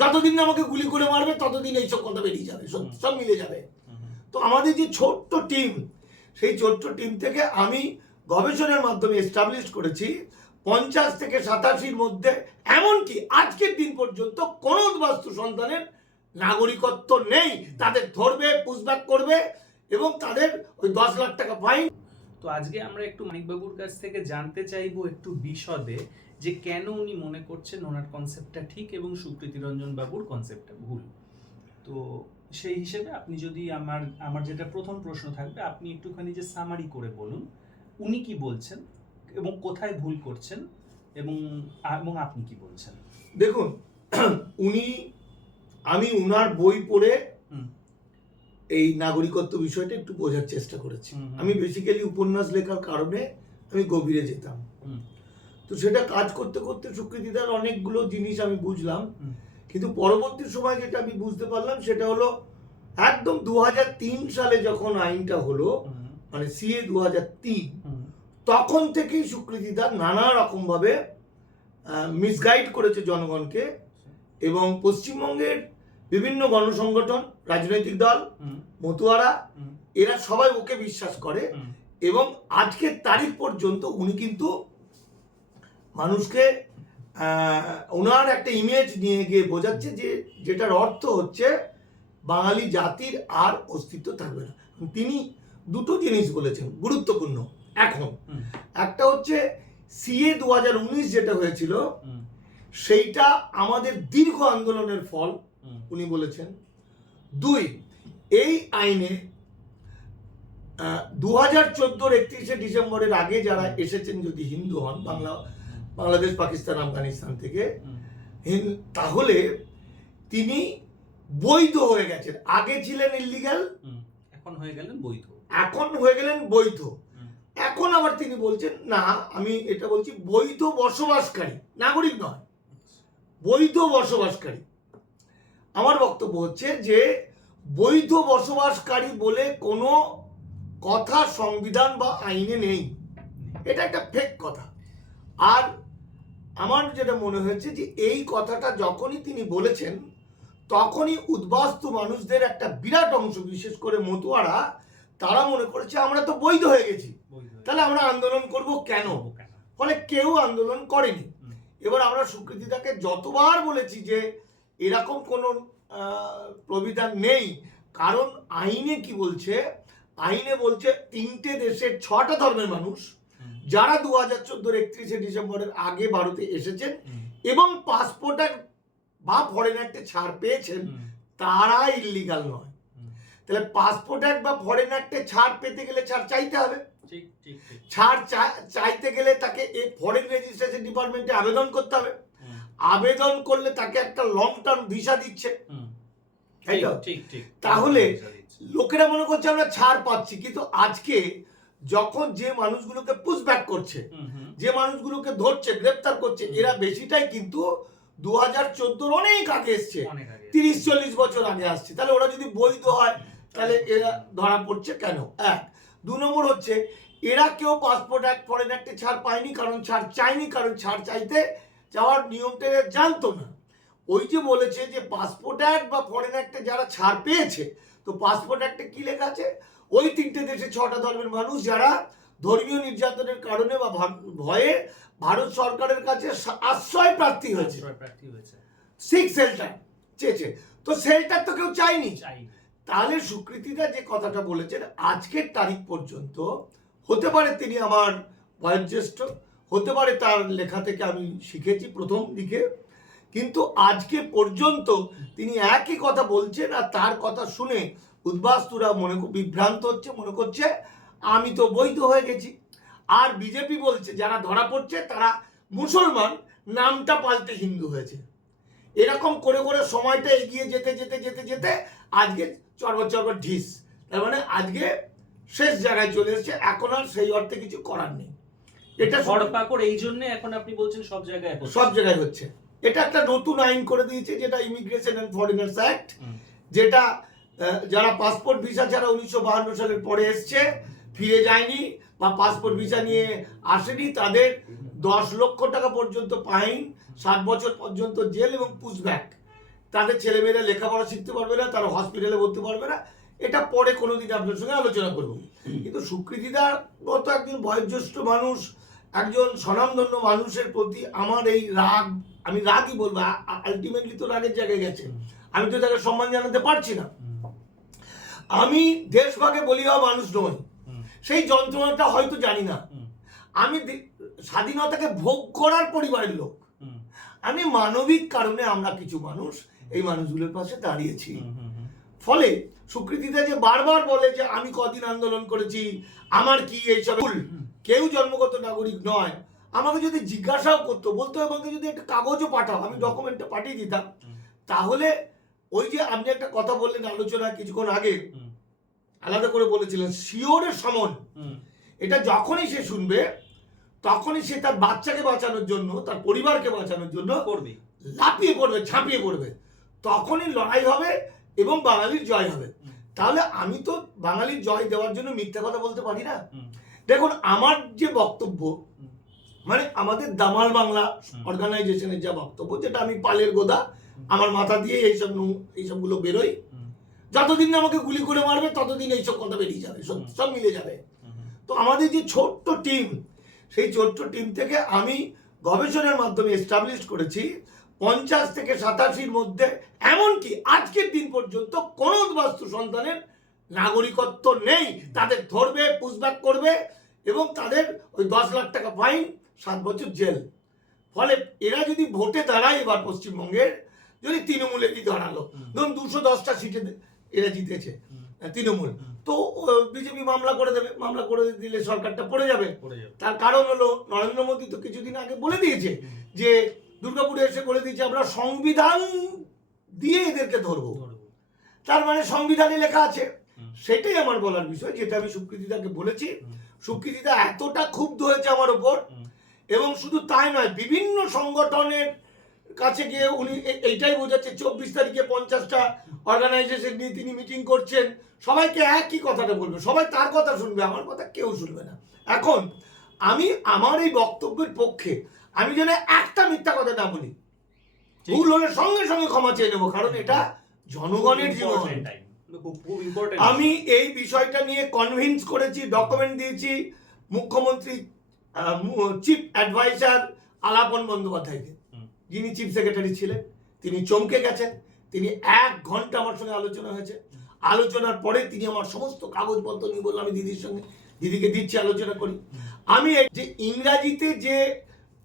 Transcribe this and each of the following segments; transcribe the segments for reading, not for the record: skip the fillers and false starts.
যতদিন না আমাকে গুলি করে মারবে ততদিন এইসব কথা বেরিয়ে যাবে, সব মিলে যাবে। তো আমাদের যে ছোট্ট টিম, সেই ছোট্ট টিম থেকে আমি গবেষণার মাধ্যমে এস্টাবলিশ করেছি 50 থেকে 87 মধ্যে এমনকি আজকের দিন পর্যন্ত কোনো উদ্বাস্তু সন্তানের নাগরিকত্ব নেই। তাদের ধরবে, পুশব্যাক করবে এবং তাদের ওই 10 লাখ টাকা ফাইন। তো আজকে আমরা একটু মানিকবাবুর কাছ থেকে জানতে চাইবো একটু বিশদে যে কেন উনি মনে করছেন ওনার কনসেপ্টটা ঠিক এবং সুকৃতি রঞ্জন বাবুর কনসেপ্টটা ভুল। তো সেই হিসেবে আপনি যদি আমার যেটা প্রথম প্রশ্ন থাকবে, আপনি একটুখানি যে সামারি করে বলুন উনি কি বলছেন এবং কোথায় ভুল করছেন এবং আপনি কি বলছেন। দেখুন, আমি উনার বই পড়ে এই নাগরিকত্ব বিষয়টা একটু বোঝার চেষ্টা করেছি। আমি বেসিক্যালি উপন্যাস লেখার কারণে আমি গভীরে যেতাম। তো সেটা কাজ করতে করতে সুকৃতিদার অনেকগুলো জিনিস আমি বুঝলাম, কিন্তু পরবর্তী সময় যেটা আমি বুঝতে পারলাম সেটা হলো একদম 2003 সালে যখন আইনটা হলো, মানে সিএ 2003, তখন থেকেই সুকৃতিদার নানা রকম ভাবে মিসগাইড করেছে জনগণকে এবং পশ্চিমবঙ্গের বিভিন্ন গণসংগঠন, রাজনৈতিক দল, মতুয়ারা, এরা সবাই ওকে বিশ্বাস করে এবং আজকের তারিখ পর্যন্ত উনি কিন্তু মানুষকে ওনার একটা ইমেজ নিয়ে গিয়ে বোঝাচ্ছে যে যেটার অর্থ হচ্ছে বাঙালি জাতির আর অস্তিত্ব থাকবে না। তিনি দুটো জিনিস বলেছেন গুরুত্বপূর্ণ এখন। একটা হচ্ছে সিএ 2019 যেটা হয়েছিল সেইটা আমাদের দীর্ঘ আন্দোলনের ফল উনি বলেছেন। 2, এই আইনে 2014 31শে ডিসেম্বরের আগে যারা এসেছেন যদি হিন্দু হন, বাংলাদেশ, পাকিস্তান, আফগানিস্তান থেকে, তাহলে তিনি বৈধ হয়ে গেছেন। আগে ছিলেন ইল্লিগাল, এখন হয়ে গেলেন বৈধ। এখন আবার তিনি বলছেন না, আমি এটা বলছি বৈধ বসবাসকারী, নাগরিক নয়, বৈধ বসবাসকারী। আমার বক্তব্য হচ্ছে যে বৈধ বসবাসকারী বলে কোনো কথা সংবিধান বা আইনে নেই, এটা একটা ফেক কথা। আর আমার যেটা মনে হয়েছে যে এই কথাটা যখনই তিনি বলেছেন তখনই উদ্বাস্তু মানুষদের একটা বিরাট অংশ, বিশেষ করে মতুয়ারা, তারা মনে করেছে আমরা তো বৈধ হয়ে গেছি, তাহলে আমরা আন্দোলন করব কেন? ফলে কেউ আন্দোলন করেনি। এবার আমরা সুকৃতিদাকে যতবার বলেছি যে এরকম কোনো প্রবিধান নেই, কারণ আইনে কি বলছে? আইনে বলছে 3টে দেশের 6টা ধর্মের মানুষ যারা 2014 31শে ডিসেম্বরের আগে ভারতে এসেছেন এবং পাসপোর্ট অ্যাক্ট বা ফরেন অ্যাক্টে ছাড় পেয়েছেন, তারা ইল্লিগাল নয়। তাহলে পাসপোর্ট অ্যাক্ট বা ফরেন অ্যাক্টে ছাড় পেতে গেলে ছাড় চাইতে হবে। ছাড় চাইতে গেলে তাকে এই ফরেন রেজিস্ট্রেশন ডিপার্টমেন্টে আবেদন করতে হবে। আবেদন করলে তাকে একটা লং টার্ম ভিসা দিচ্ছে, তাই তো? তাহলে লোকেরা মনে করছে আমরা ছাড় পাচ্ছি, কিন্তু আজকে যখন যে মানুষগুলোকে পুশব্যাক করছে, যে মানুষগুলোকে ধরছে, গ্রেপ্তার করছে, এরা বেশিটাই কিন্তু 2014 অনেক আগে এসছে, 30-40 বছর আগে আসছে। তাহলে ওরা যদি বৈধ হয় তাহলে এরা ধরা পড়ছে কেন? 1। 2 নম্বর হচ্ছে এরা কেউ পাসপোর্ট অ্যাক্ট, ফরেন অ্যাক্টে ছাড় পায়নি, কারণ ছাড় চায়নি, কারণ ছাড় চাইতে যাওয়ার নিয়মটা জানতো না। ওই যে বলেছে যে পাসপোর্ট অ্যাক্ট বা ফরেন অ্যাক্টে যারা ছাড় পেয়েছে, তো পাসপোর্ট অ্যাক্টে কি লেখা আছে? ওই 3টে দেশে 6টা ধর্মের মানুষ যারা ধর্মীয় নির্যাতনের কারণে বা ভয়ে ভারত সরকারের কাছে আশ্রয় প্রার্থী হয়েছে, 6 শেল্টার চেয়েছে, তো শেল্টার তো কেউ চাইনি। তাহলে সুকৃতিদা যে কথাটা বলেছেন আজকের তারিখ পর্যন্ত, হতে পারে তিনি আমার বয়োজ্যেষ্ঠ, হতে পারে তার লেখা থেকে আমি শিখেছি প্রথম দিকে, কিন্তু আজকে পর্যন্ত তিনি একই কথা বলছেন। আর তার কথা শুনে উদ্বাস্তুরা বিভ্রান্ত হচ্ছে, মনে করছে আমি তো বৈধ হয়ে গেছি। আর বিজেপি বলছে যারা ধরা পড়ছে তারা মুসলমান, নামটা পাল্টে হিন্দু হয়েছে। এরকম করে করে সময়টা এগিয়ে যেতে যেতে যেতে যেতে আজকে চরবর ঢিস, তার মানে আজকে শেষ জায়গায় চলে এসেছে। এখন আর সেই অর্থে কিছু করার নেই। এটা ধরপাকড় এই জন্য এখন আপনি বলছেন সব জায়গায় হচ্ছে। এটা একটা নতুন আইন করে দিয়েছে, যেটা ইমিগ্রেশন অ্যান্ড ফরেনার্স অ্যাক্ট, যেটা যারা পাসপোর্ট ভিসা ছাড়া 1952 সালের পরে এসছে, ফিরে যায়নি বা পাসপোর্ট ভিসা নিয়ে আসেনি, তাদের 10 লক্ষ টাকা পর্যন্ত ফাইন, 7 বছর পর্যন্ত জেল এবং পুশব্যাক। তাদের ছেলেমেয়েরা লেখাপড়া শিখতে পারবে না, তারা হসপিটালে ভর্তি পারবে না, এটা পরে কোনোদিন আপনার সঙ্গে আলোচনা করবো। কিন্তু সুকৃতিদার মতো একজন বয়োজ্যেষ্ঠ মানুষ, একজন স্বনামধন্য মানুষের প্রতি আমার এই রাগ, আমি রাগই বলবো, আলটিমেটলি তো রাগের জায়গায় গেছে, আমি তো তাকে সম্মান জানাতে পারছি না। আমি দেশভাগে বলিয়া মানুষ নই, সেই যন্ত্রণাটা হয়তো জানি না। আমি স্বাধীনতাকে ভোগ করার পরিবারের লোক। আমি মানবিক কারণে আমরা কিছু মানুষ এই মানুষগুলোর পাশে দাঁড়িয়েছি। ফলে সুকৃতিদা যে বারবার বলে যে আমি কদিন আন্দোলন করেছি, আমার কি এইসব, কেউ জন্মগত নাগরিক নয়। আমাকে যদি জিজ্ঞাসাও করতো, বলতো আমাকে যদি একটা কাগজও পাঠাও, আমি ডকুমেন্টটা পাঠিয়ে দিতাম। তাহলে ওই যে আপনি একটা কথা বললেন আলোচনা কিছুক্ষণ আগে, আলাদা করে বলেছিলেন শিওরের সমন, এটা যখনই সে শুনবে তখনই সে তার বাচ্চাকে বাঁচানোর জন্য, তার পরিবারকে বাঁচানোর জন্য করবে, লাফিয়ে পড়বে, ঝাঁপিয়ে পড়বে, তখনই লড়াই হবে এবং বাঙালির জয় হবে। তাহলে আমি তো বাঙালির জয় দেওয়ার জন্য মিথ্যা কথা বলতে পারি না। দেখুন, আমার যে বক্তব্য, মানে আমাদের দামাল বাংলা অর্গানাইজেশনের যা বক্তব্য, যেটা আমি পালের গোদা, আমার মাথা দিয়ে এইসবগুলো বেরোই, যতদিন না আমাকে গুলি করে মারবে ততদিন এইসব কথা বেরিয়ে যাবে, সব মিলে যাবে। তো আমাদের যে ছোট্ট টিম, সেই ছোট্ট টিম থেকে আমি গবেষণার মাধ্যমে এস্টাবলিশ করেছি 50 থেকে 87-র মধ্যে এমনকি আজকের দিন পর্যন্ত কোনো উদ্বাস্তু সন্তানের নাগরিকত্ব নেই। তাদের ধরবে, পুশব্যাক করবে এবং তাদের ওই 10 লাখ টাকা ফাইন, 7 বছর জেল। ফলে এরা যদি ভোটে দাঁড়ায়, এবার পশ্চিমবঙ্গের যদি তৃণমূলেরই দাঁড়ালো, ধরুন 210টা সিটে এরা জিতেছে তৃণমূল, তো বিজেপি মামলা করে দেবে, মামলা করে দিলে সরকারটা পড়ে যাবে। তার কারণ হলো নরেন্দ্র মোদী তো কিছুদিন আগে বলে দিয়েছে যে দুর্গাপুরে এসে বলে দিয়েছে আমরা সংবিধান দিয়ে এদেরকে ধরবো। তার মানে সংবিধানে লেখা আছে। সেটাই আমার বলার বিষয়, যেটা আমি সুকৃতিদাকে বলেছি। সুকৃতিদা এতটা ক্ষুব্ধ হয়েছে আমার ওপর, এবং শুধু তাই নয়, বিভিন্ন সংগঠনের কাছে গিয়ে উনি এইটাই বোঝাচ্ছে 24 তারিখে 50টা অর্গানাইজেশন নিয়ে তিনি মিটিং করছেন, সবাইকে একই কথাটা বলবে, সবাই তার কথা শুনবে, আমার কথা কেউ শুনবে না। এখন আমি আমার এই বক্তব্যের পক্ষে, আমি যেন একটা মিথ্যা কথা না বলি, ভুল হলে সঙ্গে সঙ্গে ক্ষমা চেয়ে নেবো, কারণ এটা জনগণের জীবন। আমি এই বিষয়টা নিয়ে কনভিন্স করেছি, ডকুমেন্ট দিয়েছি মুখ্যমন্ত্রী চিফ অ্যাডভাইজার আলাপন বন্দ্যোপাধ্যায়কে, যিনি চিফ সেক্রেটারি ছিলেন। তিনি চমকে গেছেন। তিনি 1 ঘন্টা আমার সঙ্গে আলোচনা হয়েছে। আলোচনার পরে তিনি আমার সমস্ত কাগজপত্র নিয়ে বললেন আমি দিদির সঙ্গে, দিদিকে দিচ্ছি, আলোচনা করি। আমি যে ইংরাজিতে যে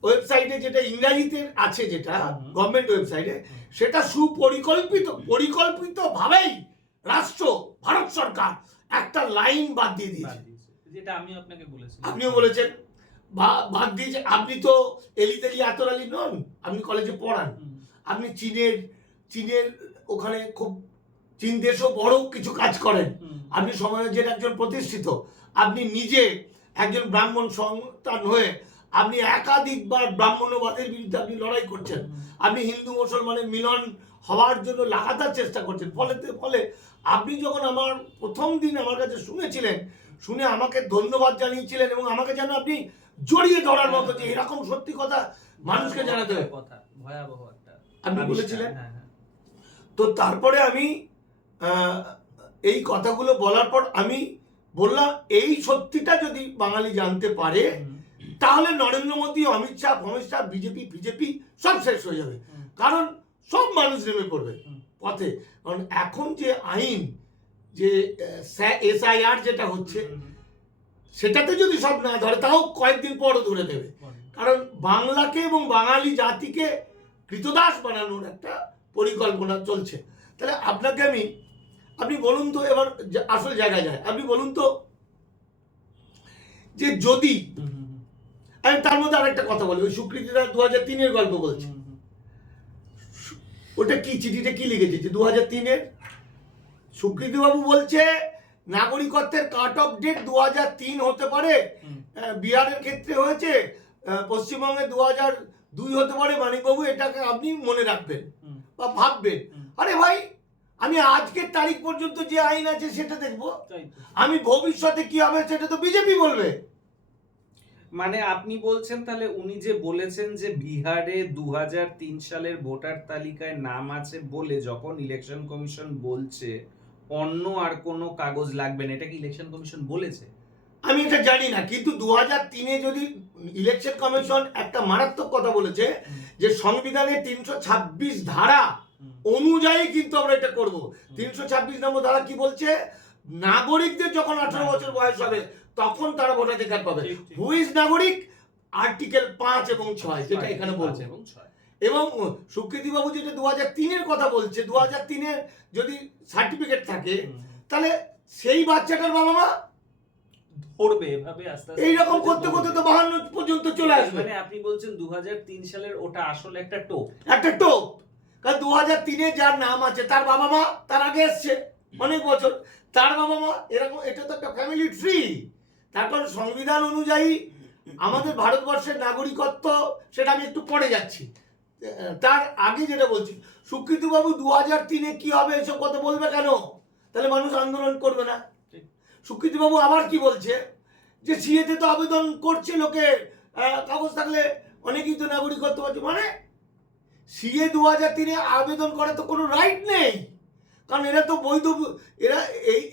ওয়েবসাইটে, যেটা ইংরাজিতে আছে, যেটা গভর্নমেন্ট ওয়েবসাইটে, সেটা পরিকল্পিতভাবেই রাষ্ট্র, ভারত সরকার একটা লাইন বাদ দিয়ে দিয়েছে, যেটা আমি আপনাকে বলেছি, আপনিও বলেছেন বাদ দিয়েছে। আপনি তো এলিতেলি এতরালি নন, আপনি কলেজে পড়ান, আপনি চীনের ওখানে খুব, চীন দেশও বড় কিছু কাজ করেন, আপনি সমাজের একজন প্রতিষ্ঠিত, আপনি নিজে একজন ব্রাহ্মণ সন্তান হয়ে আপনি একাধিকবার ব্রাহ্মণ্যবাদের বিরুদ্ধে আপনি লড়াই করছেন, আপনি হিন্দু মুসলমানের মিলন হওয়ার জন্য লাগাতার চেষ্টা করছেন। ফলে আপনি যখন আমার প্রথম দিন আমার কাছে শুনেছিলেন, শুনে আমাকে ধন্যবাদ জানিয়েছিলেন এবং আমাকে যেন আপনি জড়িয়ে ধরার মতো, যে এরকম সত্যি কথা মানুষকে জানাতে হবে, কথা ভয়াবহ একটা আপনি বলেছিলেন। তো তারপরে আমি এই কথাগুলো বলার পর আমি বললাম, এই সত্যিটা যদি বাঙালি জানতে পারে, তাহলে নরেন্দ্র মোদী, অমিত শাহ, বিজেপি সব শেষ হয়ে যাবে। কারণ সব মানুষ নেমে পড়বে পথে। কারণ এখন যে আইন, যে SIR যেটা হচ্ছে, সেটাতে যদি সব না ধরে, তাও কয়েকদিন পরও ধরে দেবে। কারণ বাংলাকে এবং বাঙালি জাতিকে কৃতদাস বানানোর একটা পরিকল্পনা চলছে। তাহলে আপনাকে আপনি বলুন তো, এবার আসল জায়গায় যায়, আপনি বলুন তো, যে যদি আমি তার মধ্যে আরেকটা কথা বলি, ওই সুকৃতিদা 2003-এর গল্প বলছে, ওটা কি, চিঠিটা কি লিখেছে, যে 2003-এর সুকৃতিবাবু বলছে নাগরিকত্বের কাট অফ ডেট 2003 হতে পারে, বিহারের ক্ষেত্রে হয়েছে, পশ্চিমবঙ্গে 2002 হতে পারে, মানিকবাবু এটাকে আপনি মনে রাখবেন বা ভাববেন। আরে ভাই, আমি আজকের তারিখ পর্যন্ত যে আইন আছে সেটা দেখবো, আমি ভবিষ্যতে কি হবে সেটা তো বিজেপি বলবে। মানে আপনি বলছেন তাহলে উনি যে বলেছেন যে বিহারে 2003 সালের ভোটার তালিকায় নাম আছে বলে যখন ইলেকশন কমিশন বলছে অন্য আর কোনো কাগজ লাগবে না, এটা কি ইলেকশন কমিশন বলেছে? আমি এটা জানি না, কিন্তু 2003-এ যদি ইলেকশন কমিশন একটা মারাত্মক কথা বলেছে যে সংবিধানের 326 ধারা অনুযায়ী কিন্তু আমরা এটা করব। 326 নম্বর ধারা কি বলছে? নাগরিকদের যখন 18 বছর বয়স হবে তখন তারা ভোটাধিকার পাবে। হু ইজ নাগরিক? আর্টিকেল 5 এবং 6 যেটা এখানে বলছে। এবং সুকৃতি বাবু যেটা 2003-এর কথা বলছে, 2003-এর যদি সার্টিফিকেট থাকে তাহলে সেই বাচ্চাটার বাবা মা পড়বে এভাবে আস্তে আস্তে এইরকম করতে করতে তো 52 পর্যন্ত চলে আসবে। মানে আপনি বলছেন 2003 সালের ওটা আসলে একটা টোপ। একটা টোপ। কারণ 2003-এ যার নাম আছে তার বাবা মা তার আগে এসছে অনেক বছর, তার বাবা মা এরকম, এটা তো একটা ফ্যামিলি ট্রি। তারপর সংবিধান অনুযায়ী আমাদের ভারতবর্ষের নাগরিকত্ব, সেটা আমি একটু পরে যাচ্ছি। তার আগে যেটা বলছি, সুকৃতিবাবু 2003-এ কি হবে এসব কথা বলবে কেন? তাহলে মানুষ আন্দোলন করবে না। সুকৃতিবাবু আবার কি বলছে যে সিএতে তো আবেদন করছে লোকে, কাগজ থাকলে অনেকেই তো নাগরিকত্ব পাচ্ছে। মানে সিএ 2003-এ আবেদন করার তো কোনো রাইট নেই, কারণ এরা তো বৈধ, এরা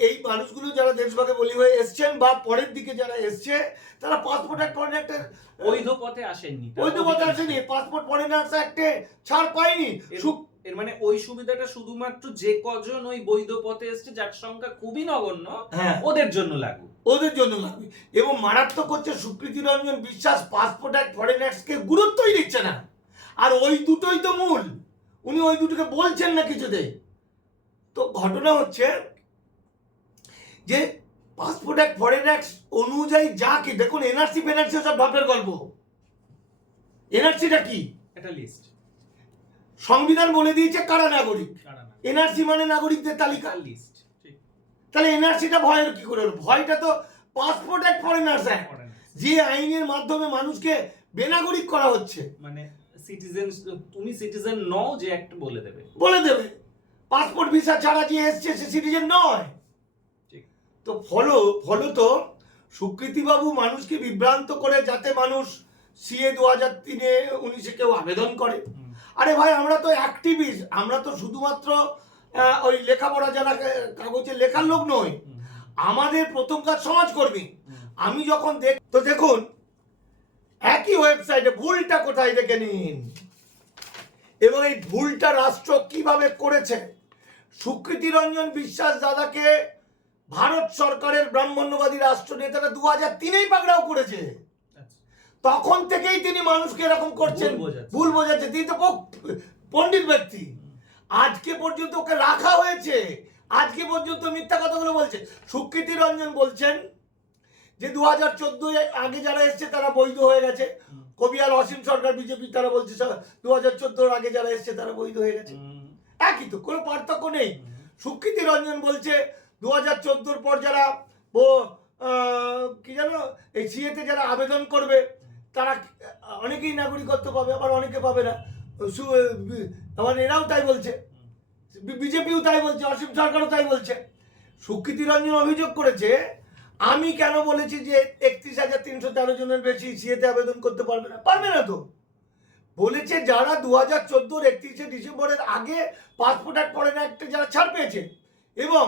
এই মানুষগুলো যারা দেশভাগে বলি হয়ে এসছেন বা পরের দিকে যারা এসছে তারা পাসপোর্ট অ্যাক্ট ফরেন অ্যাক্টে বৈধ পথে আসেননি, বৈধ পথে আসেনি, পাসপোর্ট ফরেনার্স অ্যাক্টে ছাড় পায়নি। এর মানে ওই সুবিধাটা শুধুমাত্র যে কজন ওই বৈধ পথে এসছে যার সংখ্যা খুবই নগণ্য, ওদের জন্য লাগু, ওদের জন্য লাগবে। এবং মারাত্মক হচ্ছে সুকৃতি রঞ্জন বিশ্বাস পাসপোর্ট অ্যাক্ট ফরেন অ্যাক্টকে গুরুত্বই দিচ্ছে না। আর ওই দুটোই তো মূল, উনি ওই দুটোকে বলছেন না কিছুতেই। তো ঘটনা হচ্ছে যে পাসপোর্ট অ্যাক্ট ফরেন অ্যাক্ট অনুযায়ী যা কি, দেখুন এনআরসি ফেনআরসি সব ঢপের গল্প। এনআরসিটা কি? এটা লিস্ট। সংবিধান বলে দিয়েছে কারা নাগরিক, এনআরসি মানে নাগরিকদের তালিকা লিস্ট। তাহলে এনআরসিটা ভয়ের কি করে হলো? ভয়টা তো পাসপোর্ট অ্যাক্ট ফরেনার্স অ্যাক্ট, যে আইনের মাধ্যমে মানুষকে বেনাগরিক করা হচ্ছে। মানে সিটিজেন, তুমি সিটিজেন নও যে অ্যাক্ট বলে দেবে, পাসপোর্ট ভিসা ছাড়া যে এসছে সে সিটিজেন নয়। তো ফলত সুকৃতিবাবু মানুষকে বিভ্রান্ত করে যাতে মানুষ সিএ 2003-এ 19-এ কেউ আবেদন করে। আরে ভাই, আমরা তো অ্যাক্টিভিস্ট, আমরা তো শুধুমাত্র ওই লেখাপড়া যারা কাগজে লেখার লোক নই, আমাদের প্রথম কাজ সমাজকর্মী। আমি যখন দেখুন একই ওয়েবসাইটে ভুলটা কোথায় দেখে নিন, এবং এই ভুলটা রাষ্ট্র কিভাবে করেছে। সুকৃতি রঞ্জন বিশ্বাস দাদাকে ভারত সরকারের ব্রাহ্মণ্যবাদী রাষ্ট্র নেতারা 2003-এই পাকড়াও করেছে। তখন থেকেই তিনি মানুষকে এরকম করছেন, ভুল বোঝাচ্ছে। তিনি তো পণ্ডিত ব্যক্তি, আজকে পর্যন্ত ওকে রাখা হয়েছে, আজকে পর্যন্ত মিথ্যা কথাগুলো বলছে। সুকৃতি রঞ্জন বলছেন যে 2014 আগে যারা এসছে তারা বৈধ হয়ে গেছে। কবিয়াল অসীম সরকার বিজেপি তারা বলছে 2014 আগে যারা এসছে তারা বৈধ হয়ে গেছে। একই তো, কোনো পার্থক্য নেই। সুকৃতি রঞ্জন বলছে 2014 পর যারা কি জানো এই সিএতে যারা আবেদন করবে তারা অনেকেই নাগরিকত্ব পাবে, আবার অনেকে পাবে না। আবার এরাও তাই বলছে, বিজেপিও তাই বলছে, অসীম সরকারও তাই বলছে। সুকৃতি রঞ্জন অভিযোগ করেছে আমি কেন বলেছি যে 31,313 জনের বেশি সিএতে আবেদন করতে পারবে না, পারবে না তো। বলেছে যারা 2014 31শে ডিসেম্বরের আগে পাসপোর্ট অ্যাক্ট ফরেন অ্যাক্টে যারা ছাড় পেয়েছে, এবং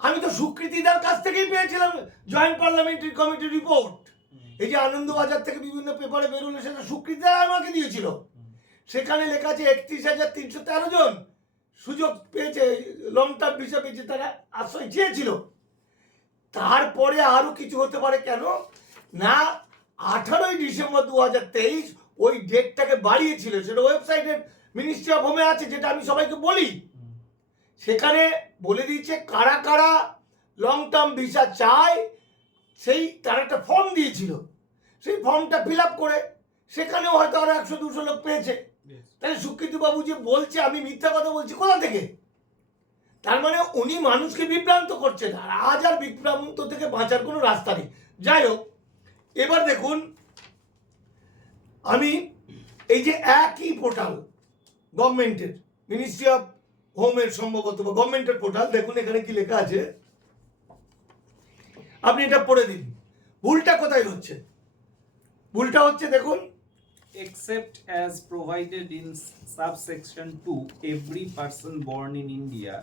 আমি তো সুকৃতিদার কাছ থেকেই পেয়েছিলাম জয়েন্ট পার্লামেন্টারি কমিটি রিপোর্ট। এই যে আনন্দবাজার থেকে বিভিন্ন পেপারে বেরোলো সেটা সুকৃতিদা আমাকে দিয়েছিল। সেখানে লেখা আছে 31,313 জন সুযোগ পেয়েছে, লং টার্ম ভিসা পেয়েছে, তারা আশ্রয় চেয়েছিল। তারপরে আরো কিছু হতে পারে, কেন না 18ই ডিসেম্বর 2023 ওই ডেটটাকে বাড়িয়েছিল, সেটা ওয়েবসাইটের মিনিস্ট্রি অফ হোমে আছে, যেটা আমি সবাইকে বলি। সেখানে বলে দিয়েছে কারা কারা লং টার্ম ভিসা চায়, সেই তারা একটা ফর্ম দিয়েছিল, সেই ফর্মটা ফিল আপ করে সেখানেও হয়তো আরো 100-200 লোক পেয়েছে। তাহলে সুকৃতি বাবু যে বলছে আমি মিথ্যা কথা বলছি, কোথা থেকে? তার মানে উনি মানুষকে বিভ্রান্ত করছেন, আর আজ আর বিভ্রান্ত থেকে বাঁচার কোনো রাস্তা নেই। যাই হোক, এবার দেখুন আমি এই যে একই পোর্টাল গভর্নমেন্টের, মিনিস্ট্রি অফ হোমের সম্ভবত বা গভর্নমেন্টের পোর্টাল, দেখুন এখানে কি লেখা আছে, আপনি এটা পড়ে দিন ভুলটা কোথায় হচ্ছে। ভুলটা হচ্ছে দেখুন, except as provided in subsection 2, every person born in India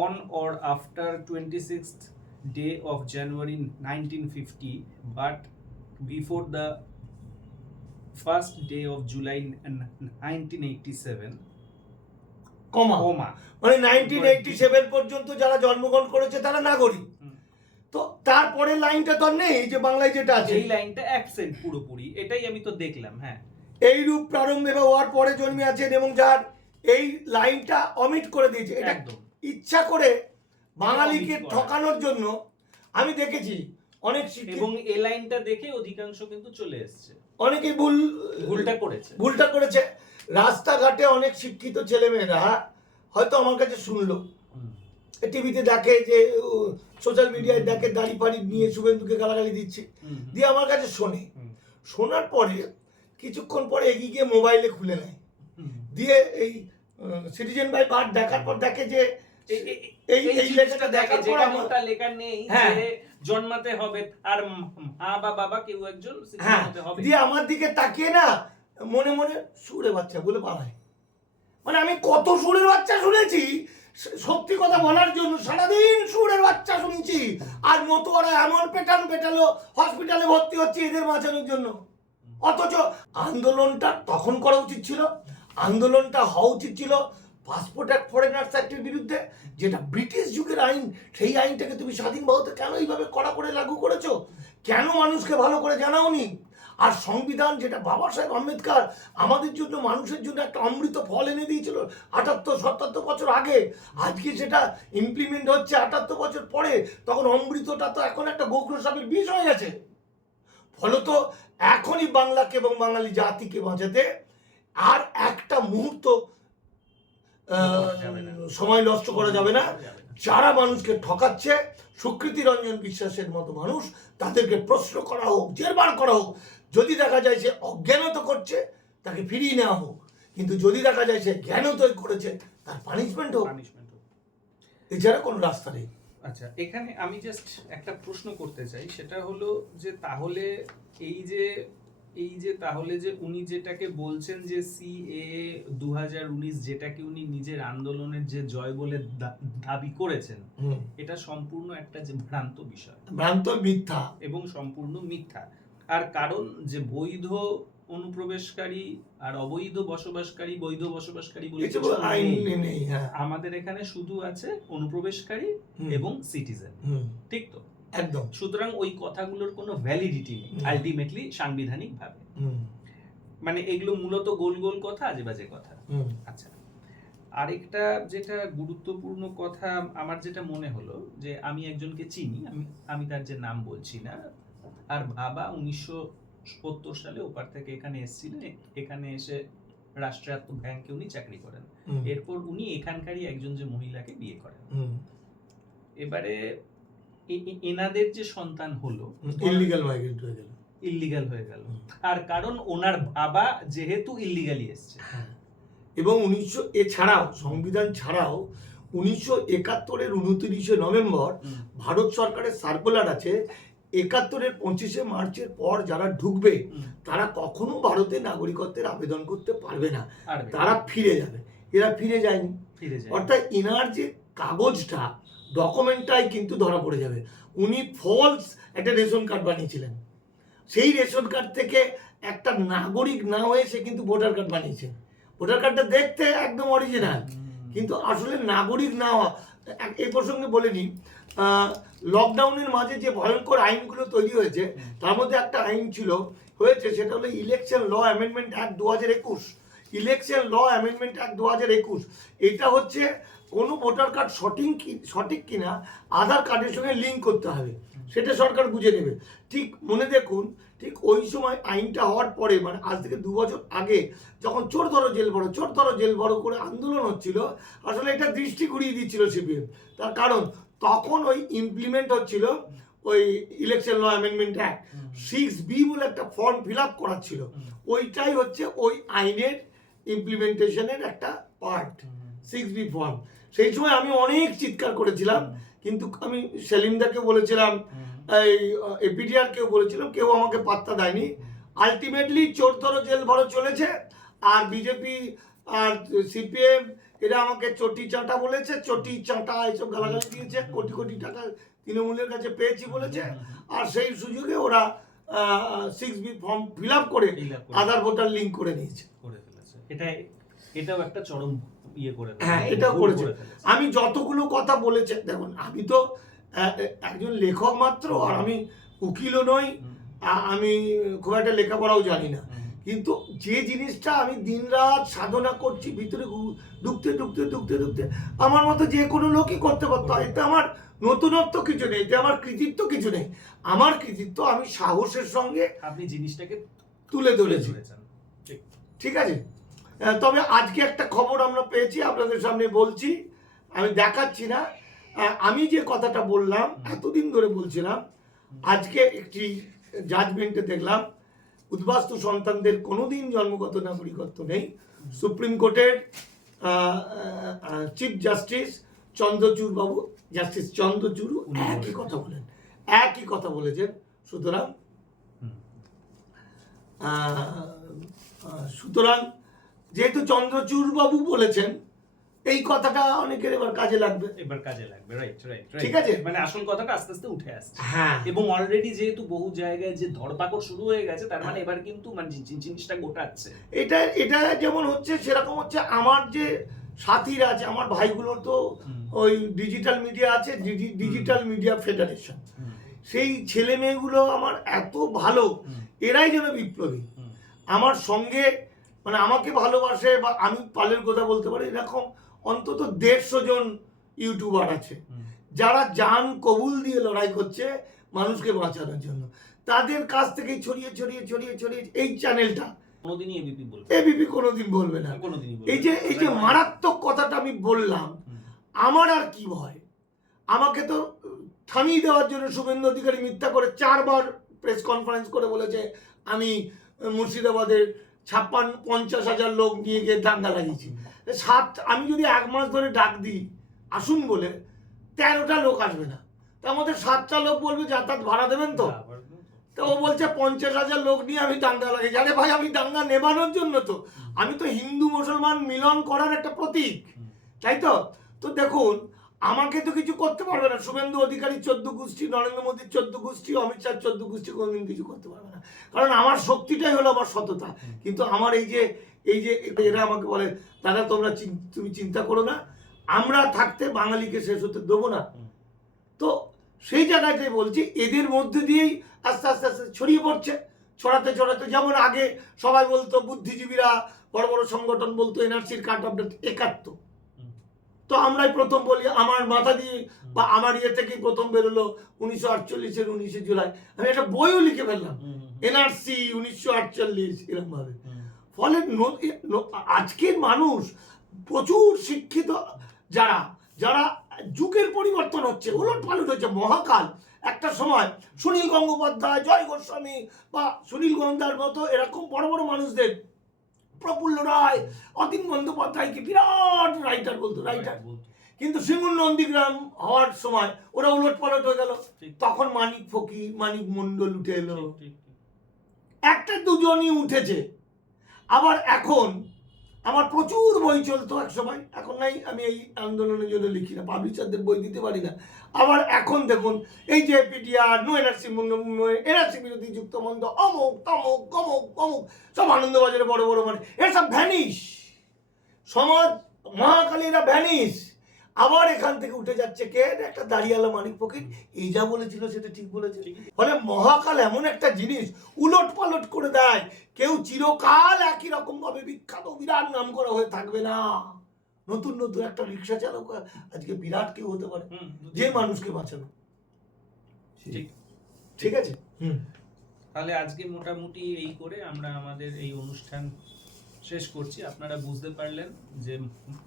on or after 26th day of January 1950 but before the first day of July 1987, comma comma, মানে 1987 পর্যন্ত যারা জন্মগ্রহণ করেছে তারা নাগরিক। তো তারপরে লাইনটা তো আর নেই যে বাংলায় যেটা আছে, এই লাইনটা অ্যাবসেন্ট পুরোপুরি, এটাই আমি তো দেখলাম। হ্যাঁ, এই রূপ প্রারম্ভে বা হওয়ার পরে জন্মে আছেন এবং যার এই লাইনটা অমিট করে দিয়েছে, এটা একদম ইচ্ছা করে বাঙালিকে omit করা। ঠকানোর জন্য। আমি দেখেছি অনেক এবং এই লাইনটা দেখে অধিকাংশ কিন্তু চলে এসেছে, অনেকেই ভুলটা করেছে। রাস্তাঘাটে অনেক শিক্ষিত ছেলেমেয়েরা হয়তো আমার কাছে শুনলো, টিভিতে দেখে যে সোশ্যাল মিডিয়ায় দেখে দাড়ি ফাড়ি নিয়ে শুভেন্দুকে গালাগালি দিচ্ছে, দিয়ে আমার কাছে শোনে। শোনার পরে কিছুক্ষণ পরে এগিয়ে গিয়ে মোবাইলে খুলে নেয়, দিয়ে এই সিটিজেন বাই বার্থ দেখার পর দেখে যে এই লেখাটা দেখার পর এমনটা লেখা নেই যে জন্মাতে হবে আর মা বা বাবা কেউ একজন হতে হবে। দিয়ে আমার দিকে তাকিয়ে না মনে মনে সুরে বাচ্চা বলে পালায়। মানে আমি কত সুরের বাচ্চা শুনেছি, সত্যি কথা বলার জন্য সারাদিন সুরের বাচ্চা শুনছি, আর মতো ওরা এমন পেটালো হসপিটালে ভর্তি হচ্ছে এদের বাঁচানোর জন্য। অথচ আন্দোলনটা তখন করা উচিত ছিল, আন্দোলনটা হওয়া উচিত ছিল পাসপোর্ট অ্যাক্ট ফরেনার্স অ্যাক্টের বিরুদ্ধে, যেটা ব্রিটিশ যুগের আইন। সেই আইনটাকে তুমি স্বাধীন ভারতে কেন এইভাবে কড়া করে লাগু করেছো? কেন মানুষকে ভালো করে জানাওনি? আর সংবিধান যেটা বাবা সাহেব আম্বেদকর আমাদের জন্য, মানুষের জন্য একটা অমৃত ফল এনে দিয়েছিল 78-77 বছর আগে, আজকে সেটা ইমপ্লিমেন্ট হচ্ছে 78 বছর পরে, তখন অমৃতটা তো এখন একটা গোগ্রসাপের বিষ হয়ে গেছে। ফলত এখনই বাংলাকে এবং বাঙালি জাতিকে বাঁচাতে আর একটা মুহূর্ত সময় নষ্ট করা যাবে না। যারা মানুষকে ঠকাচ্ছে, সুকৃতি রঞ্জন বিশ্বাসের মতো মানুষ, তাদেরকে প্রশ্ন করা হোক, জেরবার করা হোক। যদি দেখা যায় সে অজ্ঞানত করছে, তাকে ফিরিয়ে নেওয়া হোক। কিন্তু যদি দেখা যায় সে জ্ঞানত করেছে, তার পানিশমেন্ট হোক। এছাড়া কোনো রাস্তা নেই। আচ্ছা, এখানে আমি জাস্ট একটা প্রশ্ন করতে চাই, সেটা হলো যে তাহলে তাহলে যে উনি যেটাকে বলছেন যে সিএএ 2019 যেটাকে উনি নিজের আন্দোলনের যে জয় বলে দাবি করেছেন, এটা সম্পূর্ণ একটা যে ভ্রান্ত বিষয়, ভ্রান্ত, মিথ্যা এবং সম্পূর্ণ মিথ্যা। আর কারণ যে বৈধ অনুপ্রবেশকারী আর অবৈধ বসবাসকারী, বৈধ বসবাসকারী বলে কিছু নেই। আমাদের এখানে শুধু আছে অনুপ্রবেশকারী এবং সিটিজেন, ঠিক তো? একদম। সুতরাং ওই কথাগুলোর কোনো ভ্যালিডিটি নেই আলটিমেটলি সাংবিধানিক ভাবে। মানে এগুলো মূলত গোল গোল কথা, আজে বাজে কথা। আচ্ছা, আরেকটা যেটা গুরুত্বপূর্ণ কথা আমার যেটা মনে হলো, যে আমি একজনকে চিনি, আমি তার যে নাম বলছি না, আর বাবা 1970 সালে ওপার থেকে এখানে এসেছিলেন, এখানে এসে রাষ্ট্রায়ত্ত ব্যাংকে উনি চাকরি করেন। এরপর উনি এখানকারই একজন যে মহিলাকে বিয়ে করেন। এবারে এনাদের যে সন্তান হলো ইল্লিগাল হয়ে গেল, আর কারণ ওনার বাবা যেহেতু ইল্লিগালি এসছে। এবং এছাড়াও সংবিধান ছাড়াও 1971-এর 29শে নভেম্বর ভারত সরকারের সার্কুলার আছে, 71-এর 25শে মার্চের পর যারা ঢুকবে তারা কখনো ভারতে নাগরিকত্বের আবেদন করতে পারবে না, তারা ফিরে যাবে। এরা ফিরে যায়নি, অর্থাৎ এনার যে কাগজটা, ডকুমেন্টটাই কিন্তু ধরা পড়ে যাবে। উনি ফলস একটা রেশন কার্ড বানিয়েছিলেন, সেই রেশন কার্ড থেকে একটা নাগরিক না হয়ে সে কিন্তু ভোটার কার্ড বানিয়েছেন। ভোটার কার্ডটা দেখতে একদম অরিজিনাল, কিন্তু আসলে নাগরিক না হওয়া। এই প্রসঙ্গে বলে নিই, লকডাউনের মাঝে যে ভয়ঙ্কর আইনগুলো তৈরি হয়েছে, তার মধ্যে একটা আইন হয়েছে, সেটা হলো ইলেকশন ল অ্যামেন্ডমেন্ট অ্যাক্ট 2021। ইলেকশন ল অ্যামেন্ডমেন্ট অ্যাক্ট 2021 এটা হচ্ছে কোনো ভোটার কার্ড সঠিক কিনা আধার কার্ডের সঙ্গে লিঙ্ক করতে হবে, সেটা সরকার বুঝে নেবে। ঠিক মনে দেখুন, ঠিক ওই সময় আইনটা হওয়ার পরে, মানে আজ থেকে 2 বছর আগে, যখন চোর ধরো জেল ভরো করে আন্দোলন হচ্ছিল, আসলে এটা দৃষ্টি ঘুরিয়ে দিচ্ছিল সিপিএম। তার কারণ তখন ওই ইমপ্লিমেন্ট হচ্ছিল ওই ইলেকশন ল অ্যামেন্ডমেন্ট অ্যাক্ট 6B বলে একটা ফর্ম ফিল আপ করা ছিল, ওইটাই হচ্ছে ওই আইনের ইমপ্লিমেন্টেশনের একটা পার্ট, 6B ফর্ম। সেই সময় আমি অনেক চিৎকার করেছিলাম, কিন্তু আমি সেলিমদাকে বলেছিলাম, এই এপিডিআর কেউ বলেছিলাম, কেউ আমাকে পাত্তা দেয়নি। আলটিমেটলি চোর ধরো জেল ভরো চলেছে। আর বিজেপি আর সিপিএম এরা আমাকে চটি চাঁটা বলেছে, চটি চাঁটা এইসব গালাগালি দিয়েছে, কোটি কোটি টাকা তৃণমূলের কাছে পেয়েছি বলেছে। আর সেই সুযোগে ওরা 6B ফর্ম ফিল আপ করে আধার ভোটার লিঙ্ক করে নিয়েছে, করে ফেলেছে। এটাও একটা চরম ইয়ে করে হ্যাঁ এটাও করেছে। আমি যতগুলো কথা বলেছে, দেখুন আমি তো একজন লেখক মাত্র, আর আমি উকিলও নই, আমি খুব একটা লেখাপড়াও জানি না, কিন্তু যে জিনিসটা আমি দিনরাত সাধনা করছি ভিতরে ঢুকতে ঢুকতে ঢুকতে ঢুকতে আমার মতো যে কোনো লোকই করতে পারতো। এতে আমার নতুনত্ব কিছু নেই, এতে আমার কৃতিত্ব কিছু নেই। আমার কৃতিত্ব আমি সাহসের সঙ্গে আপনি জিনিসটাকে তুলে ধরেছি, ঠিক আছে। তবে আজকে একটা খবর আমরা পেয়েছি, আপনাদের সামনে বলছি, আমি দেখাচ্ছি না। আমি যে কথাটা বললাম এতদিন ধরে বলছিলাম, আজকে একটি জাজমেন্টে দেখলাম উদ্বাস্তু সন্তানদের কোনোদিন জন্মগত নাগরিকত্ব নেই। সুপ্রিম কোর্টের চিফ জাস্টিস চন্দ্রচূড় বাবু, জাস্টিস চন্দ্রচূড় একই কথা বলেছেন। সুতরাং যেহেতু চন্দ্রচূড় বাবু বলেছেন, এই কথাটা অনেকের এবার কাজে লাগবে, রাইট, ঠিক আছে। মানে আসল কথাটা আস্তে আস্তে উঠে আসছে, হ্যাঁ, এবং অলরেডি যেহেতু বহু জায়গায় যে ধরপাকড় শুরু হয়ে গেছে, তার মানে এবার কিন্তু মানে জিনিসটা গোটাচ্ছে। এটা যেমন হচ্ছে সেরকম হচ্ছে। আমার যে সাথীরা আছে, আমার ভাইগুলোর তো ওই ডিজিটাল মিডিয়া আছে, ডিজিটাল মিডিয়া ফেডারেশন, সেই ছেলে মেয়েগুলো আমার এত ভালো, এরাই যেন বিপ্লবী। আমার সঙ্গে মানে আমাকে ভালোবাসে, বা আমি পালের কথা বলতে পারি, এরকম অন্তত 150 জন ইউটিউবার আছে যারা জান কবুল দিয়ে লড়াই করছে মানুষকে বাঁচানোর জন্য। তাদের কাছ থেকে ছড়িয়ে ছড়িয়ে ছড়িয়ে ছড়িয়ে এই চ্যানেলটা কোনোদিনই এবিপি বলবে, এবিপি কোনোদিন বলবে না। এই যে মারাত্মক কথাটা আমি বললাম, আমার আর কি ভয়? আমাকে তো থামিয়ে দেওয়ার জন্য শুভেন্দু অধিকারী মিথ্যা করে 4 বার প্রেস কনফারেন্স করে বলেছে আমি মুর্শিদাবাদের 50,000 লোক নিয়ে গিয়ে দাঙ্গা লাগিয়েছি। আমি যদি 1 মাস ধরে ডাক দিই আসুন বলে, 13টা লোক আসবে না, তার মধ্যে 7টা লোক বলবে যাতায়াত ভাড়া দেবেন তো। তো ও বলছে 50,000 লোক নিয়ে আমি দাঙ্গা লাগিয়েছি। আরে ভাই, আমি দাঙ্গা নেবানোর জন্য তো, আমি তো হিন্দু মুসলমান মিলন করার একটা প্রতীক, তাই তো। তো দেখুন, আমাকে তো কিছু করতে পারবে না শুভেন্দু অধিকারী 14 গোষ্ঠী, নরেন্দ্র মোদীর 14 গোষ্ঠী, অমিত শাহ 14 গোষ্ঠী কোনোদিন কিছু করতে পারবে না, কারণ আমার শক্তিটাই হলো আমার সততা। কিন্তু আমার এই যে এরা আমাকে বলে দাদা তুমি চিন্তা করো না, আমরা থাকতে বাঙালিকে শেষ হতে দেবো না। তো সেই জায়গাতে বলছি, এদের মধ্যে দিয়েই আস্তে আস্তে আস্তে ছড়িয়ে পড়ছে, ছড়াতে ছড়াতে। যেমন আগে সবাই বলতো, বুদ্ধিজীবীরা বড় বড় সংগঠন বলতো এনআরসির কাট অফ ডেট 71, তো আমরাই প্রথম বলি, আমার মাথা দিয়ে বা আমার ইয়ে থেকেই প্রথম বেরোলো 1948-এর 19শে জুলাই। আমি একটা বইও লিখে ফেললাম, এনআরসি 1948 এরকম ভাবে। ফলে আজকের মানুষ প্রচুর শিক্ষিত, যারা যুগের পরিবর্তন হচ্ছে, উলট পালট হচ্ছে। মহাকাল একটা সময় সুনীল গঙ্গোপাধ্যায়, জয় গোস্বামী বা সুনীল গঙ্গার মতো এরকম বড় বড় মানুষদের, প্রফুল্ল রায়, অতীন বন্দ্যোপাধ্যায়কে বিরাট রাইটার বলতো, কিন্তু সিঙ্গুর নন্দীগ্রাম হওয়ার সময় ওরা উলট পালট হয়ে গেল। তখন মানিক ফকির, মানিক মন্ডল উঠে এলো, একটা দুজনই উঠেছে। আবার এখন আমার প্রচুর বই চলতো এক সময়, এখন নাই, আমি এই আন্দোলনের জন্য লিখি না, পাবলিশারদের বই দিতে পারি না। আবার এখন দেখুন, এই যে পিডিআর, নো এনআরসি বিরোধী যুক্ত মন্দ, অমুক তমুক অমুক অমুক, সব আনন্দবাজারে বড় বড় মানে, এরা সব ভ্যানিশ, সমাজ মহাকালীরা ভ্যানিশ। আবার এখান থেকে উঠে যাচ্ছে কে? একটা দাঁড়িয়ালা মানিক ফকির, এই যা বলেছিল সেটা ঠিক বলেছে। ফলে মহাকাল এমন একটা জিনিস, উলট পালট করে দেয়। কেউ চিরকাল একই রকম ভাবে বিখ্যাত বিরাট নাম করা হয়ে থাকবে না। নতুন নতুন একটা রিক্সা চালক আজকে বিরাট কেউ হতে পারে, যে মানুষকে বাঁচানো। ঠিক আছে। তাহলে আজকে মোটামুটি এই করে আমরা আমাদের এই অনুষ্ঠান শেষ করছি। আপনারা বুঝতে পারলেন যে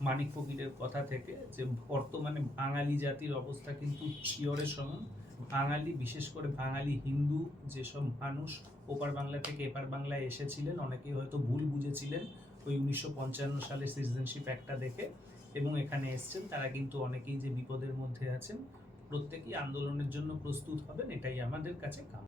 মানিক ফকিরের কথা থেকে যে বর্তমানে বাঙালি জাতির অবস্থা কিন্তু চিয়রের সমান। বাঙালি, বিশেষ করে বাঙালি হিন্দু যেসব মানুষ ওপার বাংলা থেকে এপার বাংলায় এসেছিলেন, অনেকেই হয়তো ভুল বুঝেছিলেন ওই 1955 সালের সিটিজেনশিপ অ্যাক্টটা দেখে এবং এখানে এসছেন, তারা কিন্তু অনেকেই যে বিপদের মধ্যে আছেন, প্রত্যেকেই আন্দোলনের জন্য প্রস্তুত হবেন, এটাই আমাদের কাছে কাম্য।